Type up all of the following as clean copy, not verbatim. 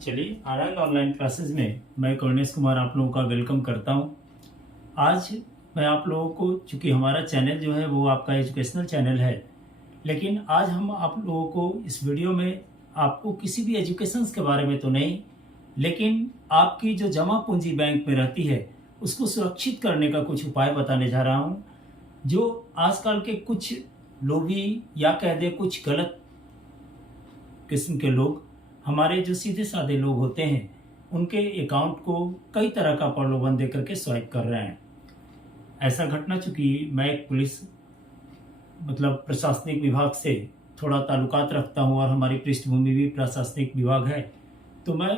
चलिए आनंद online classes में मैं कर्णेश कुमार आप लोगों का वेलकम करता हूं। आज मैं आप लोगों को, चूंकि हमारा चैनल जो है वो आपका एजुकेशनल चैनल है, लेकिन आज हम आप लोगों को इस वीडियो में आपको किसी भी एजुकेशन के बारे में तो नहीं, लेकिन आपकी जो जमा पूंजी बैंक में रहती है उसको सुरक्षित करने का कुछ उपाय बताने जा रहा हूं। जो आजकल के कुछ लोभी या कह दे कुछ गलत किस्म के लोग, हमारे जो सीधे साधे लोग होते हैं, उनके अकाउंट को कई तरह का प्रलोभन दे करके स्वाइप कर रहे हैं। ऐसा घटना, चूंकि मैं एक पुलिस प्रशासनिक विभाग से थोड़ा ताल्लुकात रखता हूं और हमारी पृष्ठभूमि भी प्रशासनिक विभाग है, तो मैं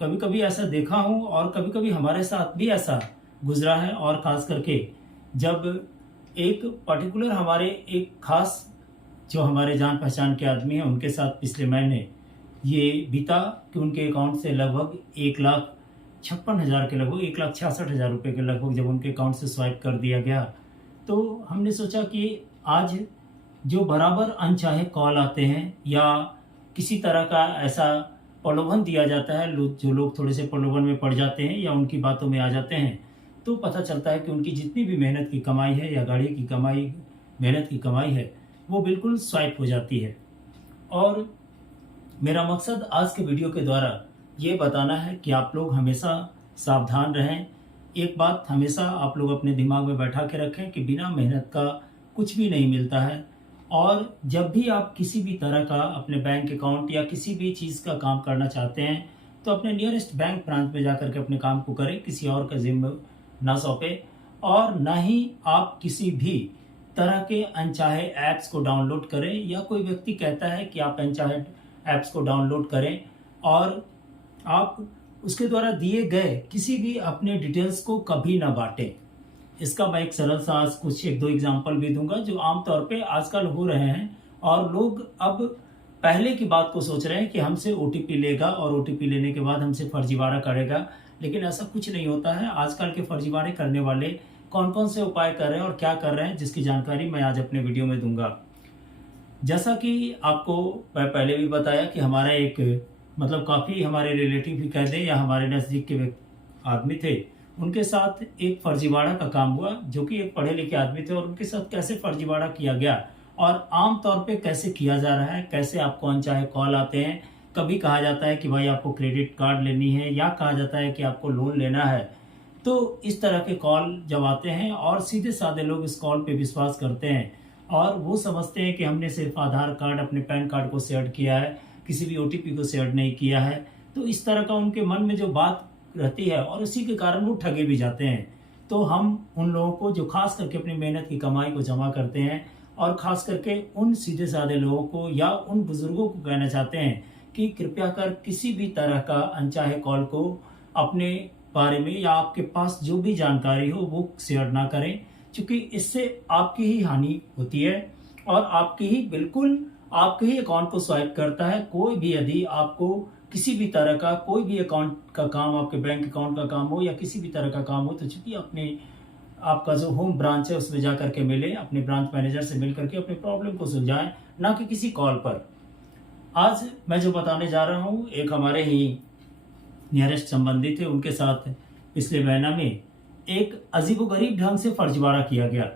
कभी कभी ऐसा देखा हूं और कभी कभी हमारे साथ भी ऐसा गुजरा है। और ख़ास करके जब एक पर्टिकुलर हमारे एक खास जो हमारे जान पहचान के आदमी हैं, उनके साथ पिछले महीने ये बीता कि उनके अकाउंट से लगभग 1,56,000 के लगभग 1,66,000 रुपये के लगभग जब उनके अकाउंट से स्वाइप कर दिया गया, तो हमने सोचा कि आज जो बराबर अनचाहे कॉल आते हैं या किसी तरह का ऐसा प्रलोभन दिया जाता है, जो लोग थोड़े से प्रलोभन में पड़ जाते हैं या उनकी बातों में आ जाते हैं, तो पता चलता है कि उनकी जितनी भी मेहनत की कमाई है या गाड़ी की कमाई, मेहनत की कमाई है, वो बिल्कुल स्वाइप हो जाती है। और मेरा मकसद आज के वीडियो के द्वारा ये बताना है कि आप लोग हमेशा सावधान रहें। एक बात हमेशा आप लोग अपने दिमाग में बैठा के रखें कि बिना मेहनत का कुछ भी नहीं मिलता है। और जब भी आप किसी भी तरह का अपने बैंक अकाउंट या किसी भी चीज़ का काम करना चाहते हैं, तो अपने नियरेस्ट बैंक ब्रांच में जाकर के अपने काम को करें, किसी और का जिम्मे ना सौंपें। और ना ही आप किसी भी तरह के अनचाहे ऐप्स को डाउनलोड करें, या कोई व्यक्ति कहता है कि आप अनचाहे ऐप्स को डाउनलोड करें और आप उसके द्वारा दिए गए किसी भी अपने डिटेल्स को कभी ना बांटें। इसका मैं एक सरल सा आज कुछ एक दो एग्जांपल भी दूंगा जो आमतौर पे आजकल हो रहे हैं। और लोग अब पहले की बात को सोच रहे हैं कि हमसे ओटीपी लेगा और ओटीपी लेने के बाद हमसे फर्जीवाड़ा करेगा, लेकिन ऐसा कुछ नहीं होता है। आजकल के फर्जीवाड़े करने वाले कौन कौन से उपाय कर रहे हैं और क्या कर रहे हैं, जिसकी जानकारी मैं आज अपने वीडियो में दूंगा। जैसा कि आपको मैं पहले भी बताया कि हमारा एक काफ़ी हमारे रिलेटिव भी कह दें या हमारे नज़दीक के आदमी थे, उनके साथ एक फर्जीवाड़ा का काम हुआ, जो कि एक पढ़े लिखे आदमी थे। और उनके साथ कैसे फर्जीवाड़ा किया गया और आम तौर पे कैसे किया जा रहा है, कैसे आपको अनचाहे कॉल आते हैं। कभी कहा जाता है कि भाई आपको क्रेडिट कार्ड लेनी है, या कहा जाता है कि आपको लोन लेना है। तो इस तरह के कॉल जब आते हैं और सीधे साधे लोग इस कॉल पे विश्वास करते हैं और वो समझते हैं कि हमने सिर्फ आधार कार्ड, अपने पैन कार्ड को शेयर किया है, किसी भी ओटीपी को शेयर नहीं किया है। तो इस तरह का उनके मन में जो बात रहती है और उसी के कारण वो ठगे भी जाते हैं। तो हम उन लोगों को जो खास करके अपनी मेहनत की कमाई को जमा करते हैं, और खास करके उन सीधे साधे लोगों को या उन बुजुर्गों को कहना चाहते हैं कि कृपया कर किसी भी तरह का अनचाहे कॉल को अपने बारे में या आपके पास जो भी जानकारी हो वो शेयर ना करें, क्योंकि इससे आपकी ही हानि होती है और आपके ही अकाउंट को स्वाइप करता है। कोई भी यदि आपको किसी भी तरह का कोई भी अकाउंट का काम, आपके बैंक अकाउंट का काम हो या किसी भी तरह का काम हो, तो चूंकि आपका जो होम ब्रांच है उसमें जाकर के मिले, अपने ब्रांच मैनेजर से मिल करके अपने प्रॉब्लम को सुलझाएं, ना कि किसी कॉल पर। आज मैं जो बताने जा रहा हूँ, एक हमारे ही नियरेस्ट संबंधी थे, उनके साथ पिछले महीना में एक अजीबोगरीब ढंग से फर्जीवाड़ा किया गया।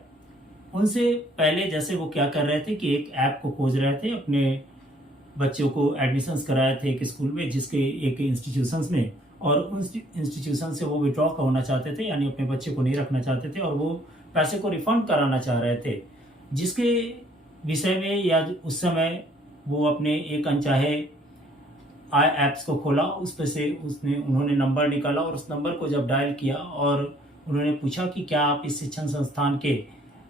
उनसे पहले जैसे वो क्या कर रहे थे कि एक ऐप को खोज रहे थे, अपने बच्चों को एडमिशन्स कराए थे एक स्कूल में, जिसके एक इंस्टीट्यूशंस में, और उन इंस्टीट्यूशन से वो विड्रॉ होना चाहते थे, यानी अपने बच्चे को नहीं रखना चाहते थे और वो पैसे को रिफंड कराना चाह रहे थे। जिसके विषय में या उस समय वो अपने एक अनचाहे ऐप्स को खोला, उस पर से उन्होंने नंबर निकाला और उस नंबर को जब डायल किया और उन्होंने पूछा कि क्या आप इस शिक्षण संस्थान के,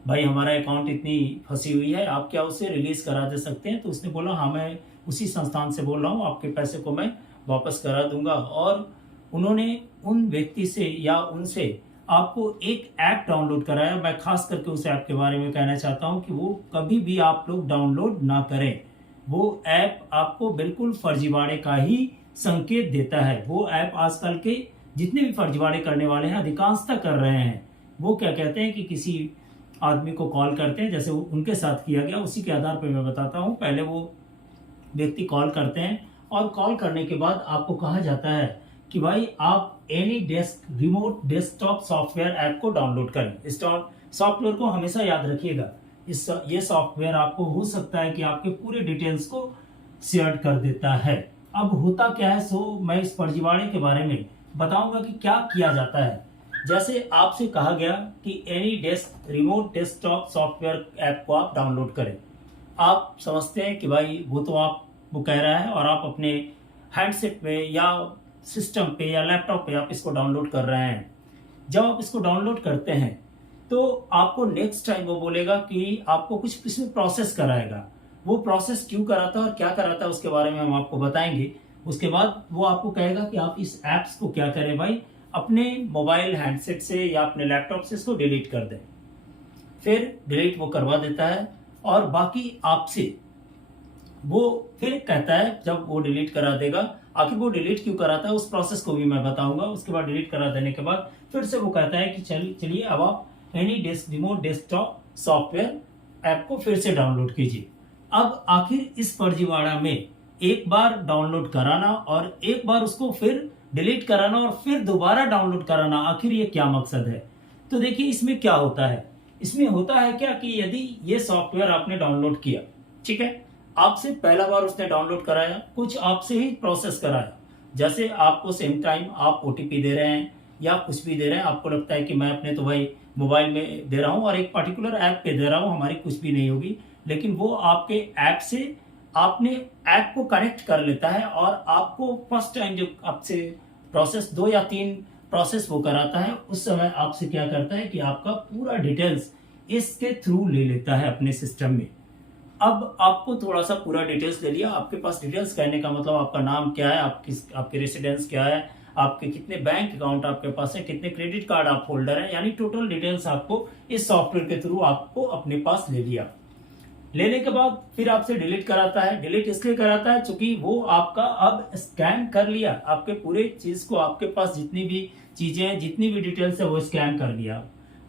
भाई हमारा अकाउंट इतनी फंसी हुई है, आप क्या उसे रिलीज करा दे सकते हैं? तो उसने बोला हाँ, मैं उसी संस्थान से बोल रहा हूँ, आपके पैसे को मैं वापस करा दूंगा। और उन्होंने उन व्यक्ति से या उनसे आपको एक ऐप डाउनलोड कराया। मैं खास करके उस ऐप के बारे में कहना चाहता हूँ कि वो कभी भी आप लोग डाउनलोड ना करें। वो ऐप आपको बिल्कुल फर्जीवाड़े का ही संकेत देता है। वो ऐप आजकल के जितने भी फर्जीवाड़े करने वाले हैं अधिकांशतः कर रहे हैं। वो क्या कहते हैं कि किसी आदमी को कॉल करते हैं, जैसे उनके साथ किया गया, उसी के आधार पर मैं बताता हूँ। पहले वो व्यक्ति कॉल करते हैं और कॉल करने के बाद आपको कहा जाता है कि भाई आप any remote desktop software app को डाउनलोड करें। इस सॉफ्टवेयर को हमेशा याद रखिएगा, ये सॉफ्टवेयर आपको हो सकता है कि आपके पूरे डिटेल्स को शेयर कर देता है। अब होता क्या है, सो मैं इस फर्जीवाड़े के बारे में बताऊंगा कि क्या किया जाता है। जैसे आपसे कहा गया कि any remote desktop software app को आप डाउनलोड करें। आप समझते हैं कि भाई वो कह रहा है और आप अपने हैंडसेट पे या सिस्टम पे या लैपटॉप पे आप इसको डाउनलोड कर रहे हैं। जब आप इसको डाउनलोड करते हैं तो आपको नेक्स्ट टाइम वो बोलेगा कि आपको कुछ इसमें प्रोसेस कराएगा। वो प्रोसेस क्यों कराता है और क्या कराता है उसके बारे में हम आपको बताएंगे। उसके बाद वो आपको कहेगा कि आप इस ऐप्स को क्या करें भाई, अपने मोबाइल हैंडसेट से या अपने लैपटॉप से इसको डिलीट कर दें। फिर डिलीट वो करवा देता है और बाकी आपसे वो फिर कहता है, जब वो डिलीट करा देगा, आखिर वो डिलीट क्यों कराता है उस प्रोसेस को भी मैं बताऊंगा। उसके बाद डिलीट करा देने के बाद फिर से वो कहता है कि चलिए अब आप any remote desktop software app को फिर से डाउनलोड कीजिए। अब आखिर इस फर्जीवाड़ा में एक बार डाउनलोड कराना और एक बार उसको फिर डिलीट कराना और फिर दोबारा डाउनलोड कराना, आखिर ये क्या मकसद है। तो देखिए इसमें क्या होता है, इसमें होता है क्या कि यदि ये सॉफ्टवेयर आपने डाउनलोड किया, ठीक है, आपसे पहला बार उसने डाउनलोड कराया, कुछ आपसे ही प्रोसेस कराया। जैसे आपको सेम टाइम आप ओटीपी दे रहे हैं या कुछ भी दे रहे हैं, आपको लगता है कि मैं अपने तो भाई मोबाइल में दे रहा हूं और एक पर्टिकुलर ऐप पे दे रहा हूं, हमारी कुछ भी नहीं होगी, लेकिन वो आपके ऐप से आपने ऐप को कनेक्ट कर लेता है और आपको फर्स्ट टाइम जब आपसे प्रोसेस 2 या 3 प्रोसेस वो कराता है, उस समय आपसे क्या करता है कि आपका पूरा डिटेल्स इसके थ्रू ले लेता है अपने सिस्टम में। अब आपको थोड़ा सा पूरा डिटेल्स ले लिया, आपके पास डिटेल्स कहने का मतलब आपका नाम क्या है, आपके रेसिडेंस क्या है, आपके कितने बैंक अकाउंट आपके पास है, कितने क्रेडिट कार्ड आप होल्डर हैं, यानी टोटल डिटेल्स आपको इस सॉफ्टवेयर के थ्रू आपको अपने पास ले लिया। लेने के बाद फिर आपसे डिलीट कराता है। डिलीट इसलिए कराता है क्योंकि वो आपका अब स्कैन कर लिया, आपके पूरे चीज को, आपके पास जितनी भी चीजें हैं, जितनी भी डिटेल्स है वो स्कैन कर लिया।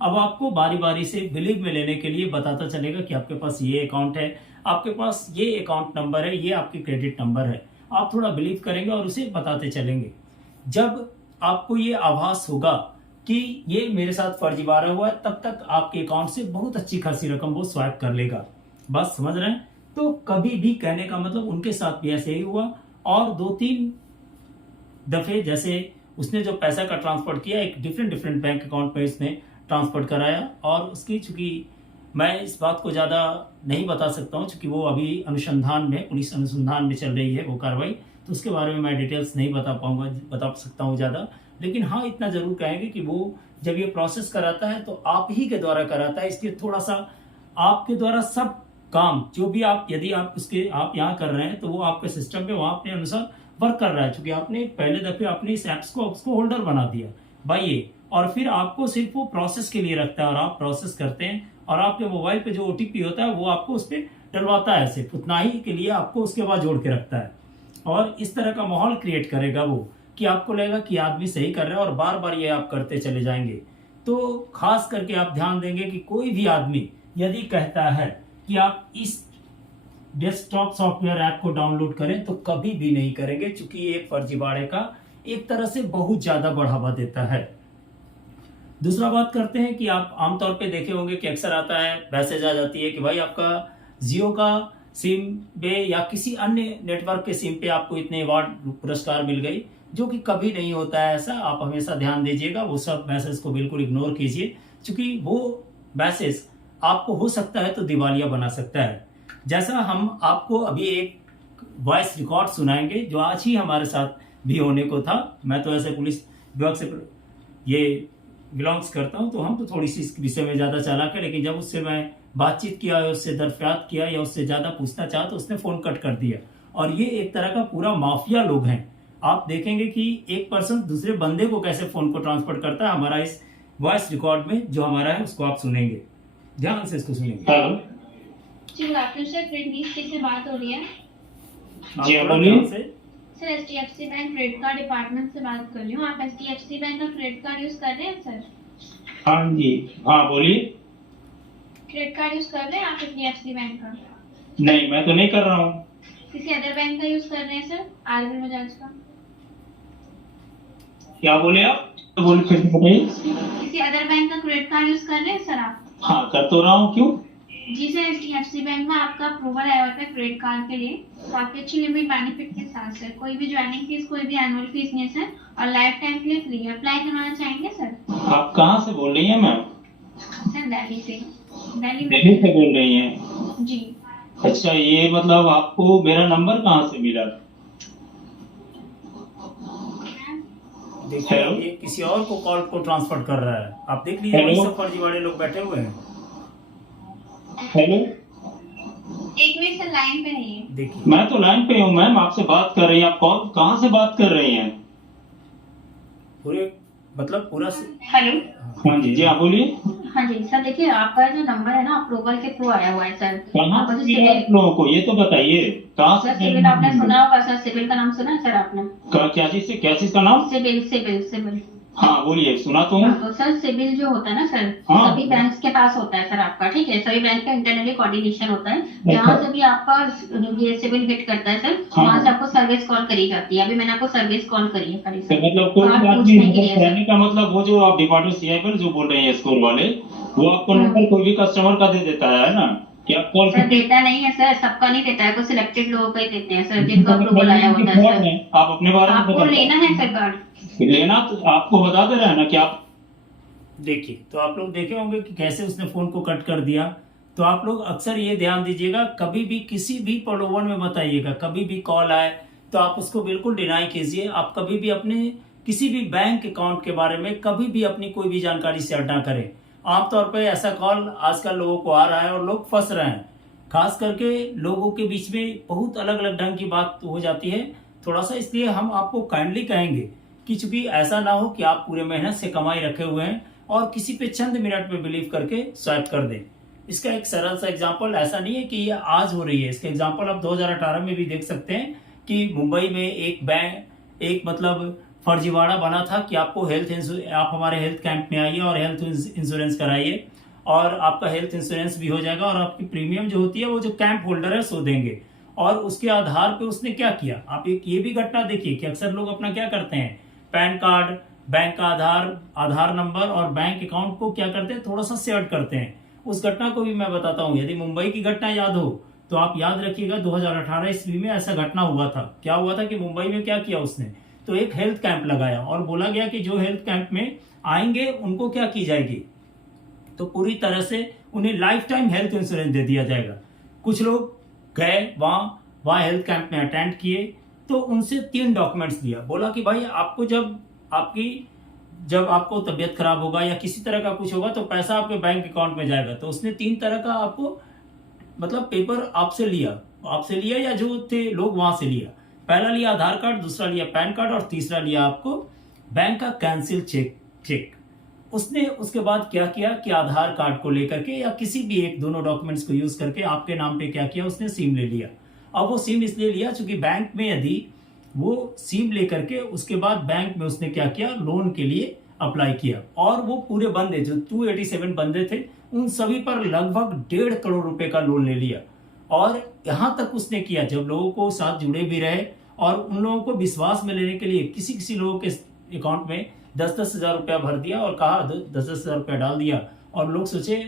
अब आपको बारी बारी से बिलीव में लेने के लिए बताता चलेगा कि आपके पास ये अकाउंट है, आपके पास ये अकाउंट नंबर है, ये आपकी क्रेडिट नंबर है। आप थोड़ा बिलीव करेंगे और उसे बताते चलेंगे। जब आपको ये आभास होगा कि ये मेरे साथ फर्जीवाड़ा हुआ है, तब तक आपके अकाउंट से बहुत अच्छी खासी रकम वो स्वैप कर लेगा। बस समझ रहे हैं। तो कभी भी कहने का मतलब उनके साथ भी ऐसे ही हुआ और 2-3 दफे जैसे उसने जो पैसा का ट्रांसफर किया, एक डिफरेंट बैंक अकाउंट में इसने ट्रांसफर कराया और उसकी, चूंकि मैं इस बात को ज़्यादा नहीं बता सकता हूँ क्योंकि वो अभी अनुसंधान में, पुलिस अनुसंधान में चल रही है वो कार्रवाई, तो उसके बारे में मैं डिटेल्स नहीं बता सकता हूँ ज़्यादा। लेकिन हाँ, इतना ज़रूर कहेंगे कि वो जब ये प्रोसेस कराता है तो आप ही के द्वारा कराता है, इसलिए थोड़ा सा आपके द्वारा सब काम जो भी यदि आप यहाँ कर रहे हैं तो वो आपके सिस्टम पे वहाँ अपने अनुसार वर्क कर रहा है, क्योंकि आपने पहले दफे अपने इस ऐप्स को उसको होल्डर बना दिया भाई ये, और फिर आपको सिर्फ वो प्रोसेस के लिए रखता है और आप प्रोसेस करते हैं और आपके मोबाइल पे जो ओटीपी होता है वो आपको उस पर डलवाता है, सिर्फ उतना ही के लिए आपको उसके बाद जोड़ के रखता है। और इस तरह का माहौल क्रिएट करेगा वो कि आपको लगेगा कि आदमी सही कर रहा है और बार बार ये आप करते चले जाएंगे। तो खास करके आप ध्यान देंगे कि कोई भी आदमी यदि कहता है कि आप इस डेस्कटॉप सॉफ्टवेयर ऐप को डाउनलोड करें तो कभी भी नहीं करेंगे, क्योंकि ये एक फर्जीवाड़े का एक तरह से बहुत ज्यादा बढ़ावा देता है। दूसरा बात करते हैं कि आप आमतौर पे देखे होंगे कि अक्सर आता है, मैसेज आ जाती है कि भाई आपका जियो का सिम पे या किसी अन्य नेटवर्क के सिम पे आपको इतने अवार्ड पुरस्कार मिल गई, जो कि कभी नहीं होता है ऐसा। आप हमेशा ध्यान दीजिएगा, वो सब मैसेज को बिल्कुल इग्नोर कीजिए, क्योंकि वो मैसेज आपको हो सकता है तो दिवालिया बना सकता है। जैसा हम आपको अभी एक वॉइस रिकॉर्ड सुनाएंगे जो आज ही हमारे साथ भी होने को था। मैं तो ऐसे पुलिस विभाग से ये बिलोंग्स करता हूं, तो हम तो थोड़ी सी इस विषय में ज्यादा चालाक है, लेकिन जब उससे मैं बातचीत किया या उससे दरफ्यात किया या उससे ज्यादा पूछना चाहा तो उसने फोन कट कर दिया। और ये एक तरह का पूरा माफिया लोग हैं। आप देखेंगे कि एक पर्सन दूसरे बंदे को कैसे फोन को ट्रांसफर करता है। हमारा इस वॉइस रिकॉर्ड में जो हमारा है उसको आप सुनेंगे, ध्यान से इसको सुनेंगे। हेलो जी, गुड आफ्टरनून सर, क्रेडिट से बात हो रही है। जी आप बोलिए। Sir HDFC bank credit card department से बात कर रही हूँ। आप एचडीएफसी बैंक का क्रेडिट कार्ड यूज कर रहे हैं सर? हाँ जी, हाँ बोलिए। क्रेडिट कार्ड यूज कर रहे हैं आप एचडीएफसी बैंक का? नहीं, मैं तो नहीं कर रहा हूँ। किसी अदर बैंक का यूज कर रहे हैं सर, आरबी बजाज का? क्या बोले आप? तो बोले फिर से बताइए। किसी अदर बैंक का क्रेडिट कार्ड यूज कर रहे हैं सर आप? हाँ कर तो रहा हूँ, क्यों? जी सर, HDFC बैंक में आपका अप्रूवल आया हुआ था क्रेडिट कार्ड के लिए, तो आपकी अच्छी लिमिट बेनिफिट के साथ सर, कोई भी ज्वाइनिंग फीस, कोई भी एनुअल फीस नहीं है सर, और लाइफ टाइम के लिए फ्री है। अप्लाई करवाना चाहेंगे सर? आप कहाँ से बोल रही हैं मैम? सर दिल्ली से। दिल्ली दिल्ली से में। बोल रही हैं? जी। अच्छा, ये मतलब आपको मेरा नंबर कहाँ से मिला? देखिए हेलो? ये किसी और को कॉल को ट्रांसफर कर रहा है, आप देख लीजिए, वही हेलो? सब फर्जीवाड़े लोग बैठे हुए हैं। हेलो? एक मिनट सर, लाइन पे रहिए। देखिए मैं तो लाइन पे हूँ मैम, आपसे बात कर रही हैं। आप कॉल कहाँ से बात कर रही हैं? पूरे मतलब पूरा हेलो। हाँ जी जी, आप बोलिए। हाँ जी सर, देखिए आपका जो नंबर है ना, अप्रूवल के थ्रू आया हुआ है सर। कहाँ आपका से जो मिला आप लोगों को, ये तो बताइए। कहाँ सर से सिविल आपने सुना होगा सर, सिविल का नाम सुना है सर आपने? क्या चीज से, क्या चीज का नाम? Civil civil civil. हाँ बोलिए, सुना तो हूँ। हाँ, तो सर सिविल जो होता है ना सर, हाँ। सभी बैंक्स के पास होता है सर आपका, ठीक है? सभी बैंक का इंटरनली कोऑर्डिनेशन होता है। जहाँ से भी आपका ये सिविल हिट करता है सर, हाँ। वहाँ से आपको सर्विस कॉल करी जाती है। अभी मैंने आपको सर्विस कॉल करी है करी तो सर। मतलब कोई आप बात पूछने नहीं, के लिए मतलब सर। कहने का मतलब वो जो आप डिपार्टमेंट सीआईबी जो बोल रहे हैं स्कोर वाले, वो आपको नंबर कोई भी कस्टमर का दे देता है ना, कि आप कॉल सर देता नहीं है सर, सबका नहीं देता है, कुछ सिलेक्टेड लोगों का ही देते हैं सर, जिनका अप्रूवल आया होता है सर। आप अपने बारे में आपको बताइए। लेना है सर कार्ड? लेना तो आपको बता दे रहा है ना कि आप देखिए, तो आप लोग देखे होंगे कि कैसे उसने फोन को कट कर दिया। तो आप लोग अक्सर ये ध्यान दीजिएगा, कभी भी किसी भी प्रलोभन में मत आइएगा। कभी भी कॉल आए तो आप उसको बिल्कुल डिनाई कीजिए। आप कभी भी अपने किसी भी बैंक अकाउंट के बारे में कभी भी अपनी कोई भी जानकारी शेयर ना करें। आमतौर पर ऐसा कॉल आजकल लोगों को आ रहा है और लोग फंस रहे हैं। खास करके लोगों के बीच में बहुत अलग अलग ढंग की बात हो जाती है थोड़ा सा, इसलिए हम आपको काइंडली कहेंगे कि चूंकि ऐसा ना हो कि आप पूरे मेहनत से कमाई रखे हुए हैं और किसी पे चंद मिनट में बिलीव करके स्वाइप कर दें। इसका एक सरल सा एग्जांपल, ऐसा नहीं है कि ये आज हो रही है, इसका एग्जांपल आप 2018 में भी देख सकते हैं कि मुंबई में एक मतलब फर्जीवाड़ा बना था कि आपको आप हमारे हेल्थ कैंप में आइए और हेल्थ इंश्योरेंस कराइए और आपका हेल्थ इंश्योरेंस भी हो जाएगा और आपकी प्रीमियम जो होती है वो जो कैंप होल्डर है सो देंगे। और उसके आधार पे उसने क्या किया, आप एक ये भी घटना देखिए कि अक्सर लोग अपना क्या करते हैं, पैन कार्ड, बैंक का आधार नंबर और बैंक अकाउंट को क्या करते हैं, थोड़ा सा शेयर करते हैं। उस घटना को भी मैं बताता हूँ। यदि मुंबई की घटना याद हो तो आप याद रखिएगा 2018 ईस्वी में ऐसा घटना हुआ था। क्या हुआ था कि मुंबई में क्या किया उसने, तो एक हेल्थ कैंप लगाया और बोला गया कि जो हेल्थ कैंप में आएंगे उनको क्या की जाएगी, तो पूरी तरह से उन्हें लाइफ टाइम हेल्थ इंश्योरेंस दे दिया जाएगा। कुछ लोग गए वहां हेल्थ कैंप में अटेंड किए तो उनसे 3 डॉक्यूमेंट्स लिया। बोला कि भाई आपको जब आपको तबीयत खराब होगा या किसी तरह का कुछ होगा तो पैसा आपके बैंक अकाउंट में जाएगा। तो उसने 3 तरह का आपको मतलब पेपर आपसे लिया या जो थे लोग वहां से लिया। पहला लिया आधार कार्ड, दूसरा लिया पैन कार्ड और तीसरा लिया आपको बैंक का कैंसिल चेक। उसने उसके बाद क्या किया कि आधार कार्ड को लेकर के या किसी भी एक दोनों डॉक्यूमेंट्स को यूज करके आपके नाम पे क्या किया, उसने सिम ले लिया। अब वो सिम इसलिए लिया क्योंकि बैंक में यदि वो सिम लेकर के उसके बाद बैंक में उसने क्या किया, लोन के लिए अप्लाई किया और वो पूरे बंदे जो 287 बंदे थे उन सभी पर लगभग 1.5 करोड़ रुपए का लोन ले लिया। और यहां तक उसने किया जब लोगों को साथ जुड़े भी रहे और उन लोगों को विश्वास में लेने के लिए किसी लोगों के अकाउंट में 10-10 हजार रुपया भर दिया और कहा 10-10 हजार रुपया डाल दिया। और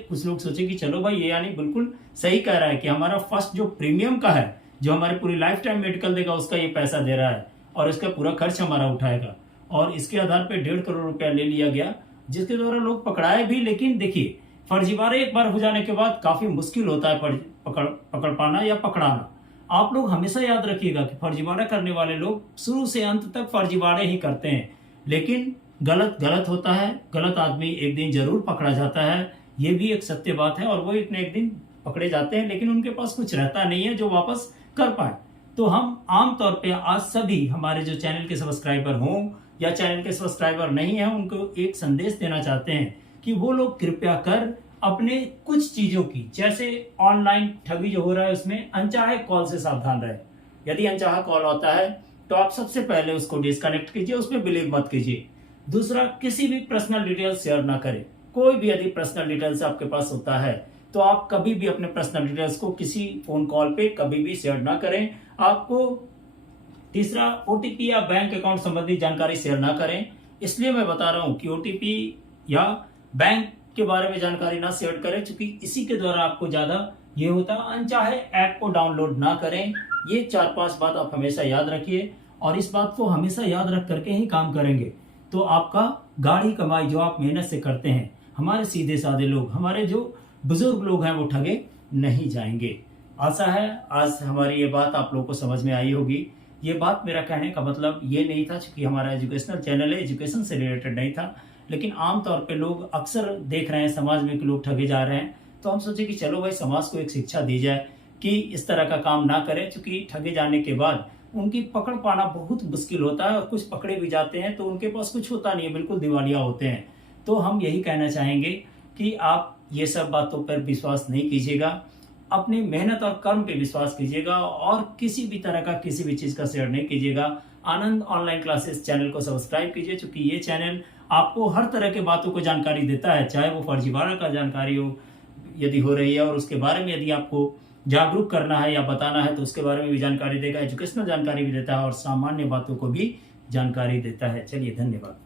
कुछ लोग सोचे कि चलो भाई ये यानी बिल्कुल सही कह रहा है कि हमारा फर्स्ट जो प्रीमियम का है, जो हमारे पूरी लाइफ टाइम मेडिकल देगा, उसका ये पैसा दे रहा है और इसका पूरा खर्च हमारा उठाएगा। और इसके आधार पर 1.5 करोड़ रुपया ले लिया गया, जिसके द्वारा लोग पकड़ाए भी। लेकिन देखिए, फर्जीवाड़े एक बार हो जाने के बाद काफी मुश्किल होता है पकड़ पाना या पकड़ाना। आप लोग हमेशा याद रखिएगा कि फर्जीवाड़ा करने वाले लोग शुरू से अंत तक फर्जीवाड़े ही करते हैं, लेकिन गलत होता है। गलत आदमी एक दिन जरूर पकड़ा जाता है, ये भी एक सत्य बात है। और वो एक न एक दिन पकड़े जाते हैं, लेकिन उनके पास कुछ रहता नहीं है जो वापस कर पाए। तो हम आमतौर पे आज सभी हमारे जो चैनल के सब्सक्राइबर हों या चैनल के सब्सक्राइबर नहीं है, उनको एक संदेश देना चाहते हैं कि वो लोग कृपया कर अपने कुछ चीजों की, जैसे ऑनलाइन ठगी जो हो रहा है उसमें अनचाहे कॉल से सावधान रहे। यदि अनचाहा कॉल आता है तो आप सबसे पहले उसको डिस्कनेक्ट कीजिए, उसमें बिलीव मत कीजिए। दूसरा, किसी भी पर्सनल डिटेल्स शेयर ना करें। कोई भी यदि पर्सनल डिटेल्स आपके पास होता है तो आप कभी भी अपने पर्सनल डिटेल्स को किसी फोन कॉल पे कभी भी शेयर ना करें। आपको तीसरा, ओटीपी या बैंक अकाउंट संबंधी जानकारी शेयर ना करें। इसलिए मैं बता रहा हूं कि ओटीपी या बैंक के बारे में जानकारी ना शेयर करें, क्योंकि इसी के द्वारा आपको ज्यादा ये होता है। अनचाहे ऐप को डाउनलोड ना करें। ये 4-5 बात आप हमेशा याद रखिए, और इस बात को हमेशा याद रख करके ही काम करेंगे तो आपका गाढ़ी कमाई जो आप मेहनत से करते हैं, हमारे सीधे साधे लोग, हमारे जो बुजुर्ग लोग हैं, वो ठगे नहीं जाएंगे। आशा है आज हमारी ये बात आप लोगों को समझ में आई होगी। ये बात मेरा कहने का मतलब ये नहीं था, क्योंकि हमारा एजुकेशनल चैनल है, एजुकेशन से रिलेटेड नहीं था, लेकिन आमतौर पे लोग अक्सर देख रहे हैं समाज में कि लोग ठगे जा रहे हैं, तो हम सोचे कि चलो भाई समाज को एक शिक्षा दी जाए कि इस तरह का काम ना करें, क्योंकि ठगे जाने के बाद उनकी पकड़ पाना बहुत मुश्किल होता है, और कुछ पकड़े भी जाते हैं तो उनके पास कुछ होता नहीं है, बिल्कुल दिवालिया होते हैं। तो हम यही कहना चाहेंगे कि आप ये सब बातों पर विश्वास नहीं कीजिएगा, अपनी मेहनत और कर्म पे विश्वास कीजिएगा, और किसी भी तरह का किसी भी चीज का शेयर नहीं कीजिएगा। आनंद ऑनलाइन क्लासेस चैनल को सब्सक्राइब कीजिए, क्योंकि ये चैनल आपको हर तरह के बातों को जानकारी देता है, चाहे वो फर्जीवाड़ा का जानकारी हो यदि हो रही है, और उसके बारे में यदि आपको जागरूक करना है या बताना है तो उसके बारे में भी जानकारी देगा, एजुकेशनल जानकारी भी देता है और सामान्य बातों को भी जानकारी देता है। चलिए, धन्यवाद।